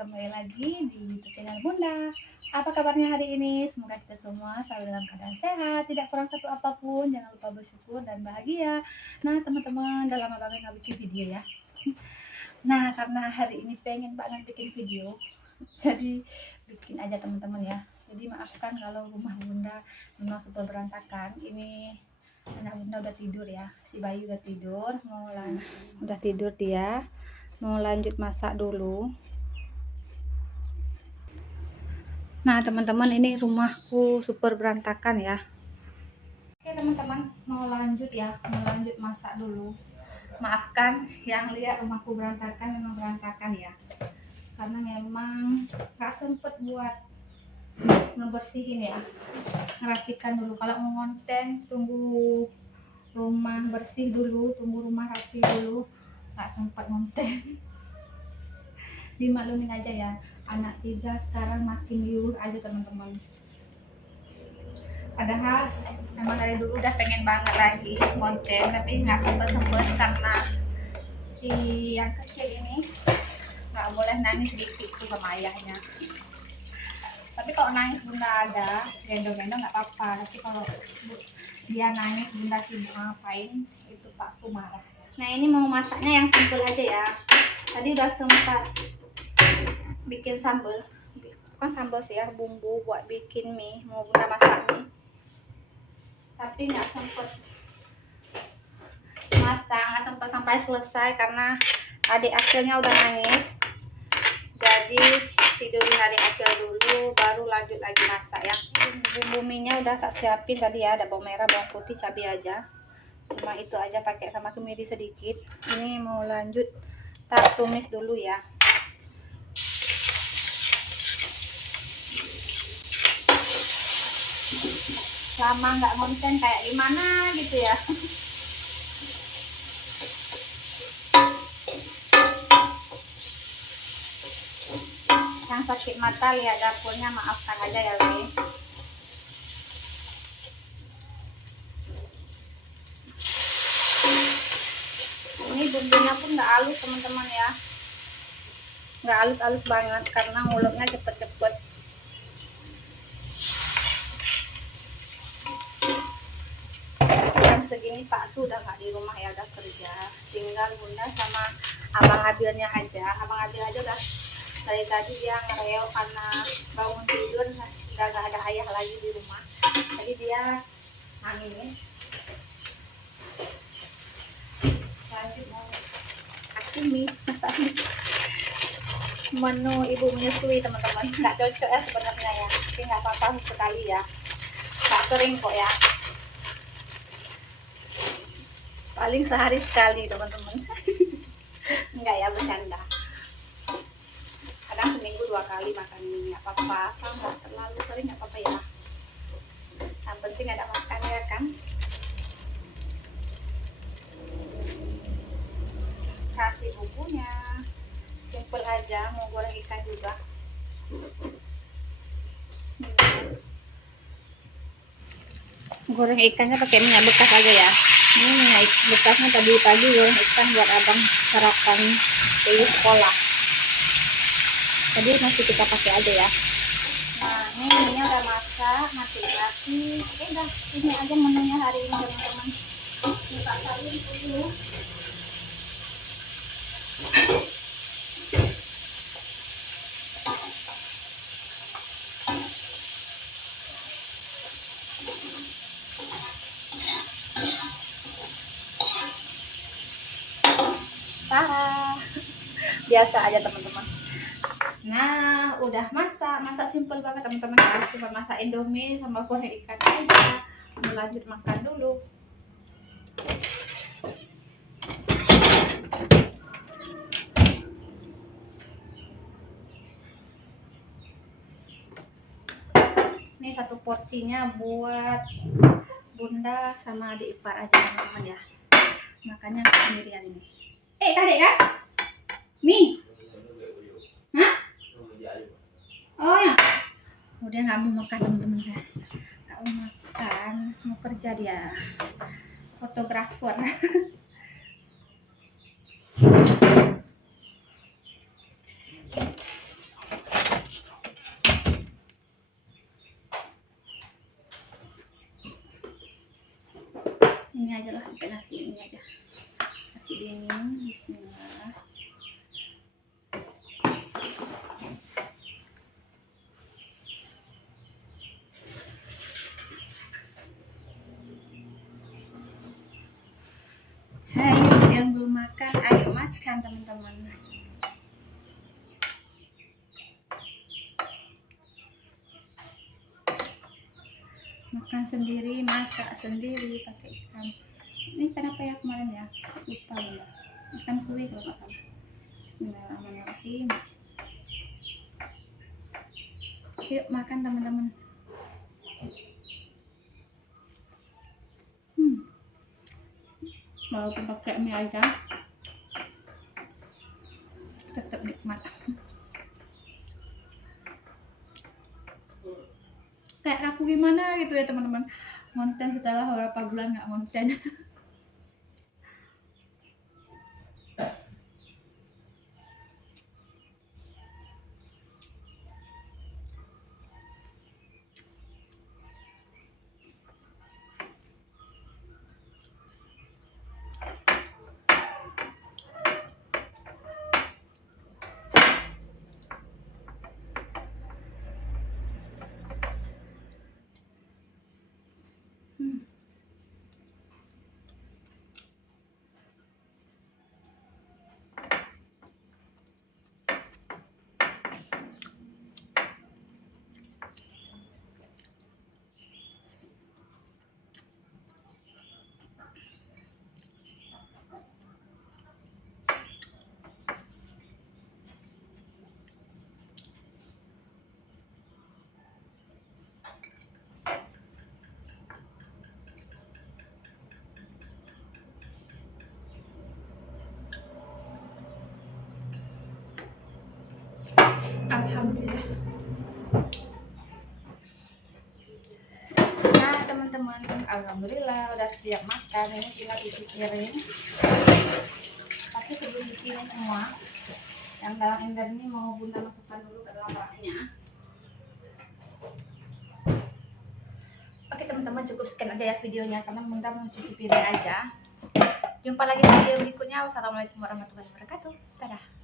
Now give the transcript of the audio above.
kembali lagi di YouTube channel Bunda. Apa kabarnya hari ini? Semoga kita semua selalu dalam keadaan sehat, tidak kurang satu apapun. Jangan lupa bersyukur dan bahagia. Nah teman-teman, udah lama banget nggak bikin video ya. Nah karena hari ini pengen banget bikin video, jadi bikin aja teman-teman ya. Jadi maafkan kalau rumah Bunda memang super berantakan. Ini anak Bunda udah tidur ya, si Bayu udah tidur, udah tidur dia. Mau lanjut masak dulu. Nah teman-teman, ini rumahku super berantakan ya. Oke teman-teman, mau lanjut ya, mau lanjut masak dulu. Maafkan yang lihat rumahku berantakan, memang berantakan ya, karena memang gak sempet buat ngebersihin ya, ngerapikan dulu. Kalau mau ngonten tunggu rumah bersih dulu, tunggu rumah rapi dulu, gak sempet ngonten. Dimaklumin aja ya, anak 3 sekarang makin liur aja teman-teman. Padahal memang dari dulu udah pengen banget lagi konten, tapi nggak sempet karena si yang kecil ini nggak boleh nangis dikit tuh sama ayahnya. Tapi kalau nangis Bunda ada gendong-gendong nggak apa-apa, tapi kalau dia nangis Bunda sibuk ngapain itu Pak marah. Nah ini mau masaknya yang simpel aja ya. Tadi udah sempat bikin sambal, bukan sambal sih ya, bumbu buat bikin mie, mau Bunda masak mie, tapi nggak sempet masak, nggak sempet sampai selesai karena adik akhirnya udah nangis. Jadi tidurin adik akhir dulu, baru lanjut lagi masak ya. Bumbu mie nya udah tak siapin tadi ya, ada bawang merah, bawang putih, cabai aja, cuma itu aja, pakai sama kemiri sedikit. Ini mau lanjut tak tumis dulu ya. Lama nggak konten kayak gimana gitu ya. Yang sakit mata lihat dapurnya, maafkan aja ya Le. Ini bumbunya pun nggak halus teman-teman ya, nggak halus-halus banget karena nguleknya cepet-cepet. Jam segini Pak Su udah nggak di rumah ya, udah kerja, tinggal Bunda sama Abang Abilnya aja. Abang Abil aja udah dari tadi dia ngereok karena bangun tidur udah nggak ada ayah lagi di rumah, jadi dia nangis. Lanjut mau kasih mie, masak mie. Menu ibu menyusui teman-teman, nggak cocok ya sebenarnya ya, tapi nggak apa-apa sekali ya, nggak sering kok ya, paling sehari sekali teman-teman. Enggak ya, bercanda. Kadang seminggu 2 kali makan mie, nggak apa-apa, nggak terlalu sering, nggak apa-apa ya, yang penting ada makan ya kan. Kasih bumbunya simple aja, mau goreng ikan juga. Goreng ikannya pakai minyak bekas aja ya. Ini minyak bekasnya tadi pagi goreng ikan buat abang sarapan di sekolah, jadi masih kita pakai aja ya. Nah ini minyak udah masak, mati lagi. Udah ini aja menunya hari ini teman-teman. Buka salin dulu. Biasa aja teman-teman. Nah udah masak simple banget teman-teman ya, cuma masak indomie sama goreng ikan aja. Mau lanjut makan dulu. Ini satu porsinya buat Bunda sama adik ipar aja teman-teman ya, makanya sendirian ini. Kadek kan mie. Hah? Oh ya, udah nggak mau makan teman-teman ya, nggak mau makan, mau kerja dia, fotografer. pakai nasi ini aja, nasi dingin. Bismillah. Ayo yang belum makan, ayo makan teman-teman. Makan sendiri, masak sendiri pakai ikan. Ini kenapa ya kemarin ya? Lupa ya. Ikan kue kalau nggak salah. Bismillahirrahmanirrahim. Yuk makan teman-teman. Walaupun pakai mie aja, tetap nikmat. Kayak aku gimana gitu ya teman-teman, konten setelah beberapa bulan nggak konten. Alhamdulillah. Nah teman-teman, alhamdulillah udah siap makan. Ini tinggal isi piring. Tapi sebelum dikirim semua, yang dalam ember ini mau bunda masukkan dulu ke dalam raknya. Oke teman-teman, cukup sekian aja ya videonya karena bunda mau cuci piring aja. Jumpa lagi di video berikutnya. Wassalamualaikum warahmatullahi wabarakatuh. Dadah.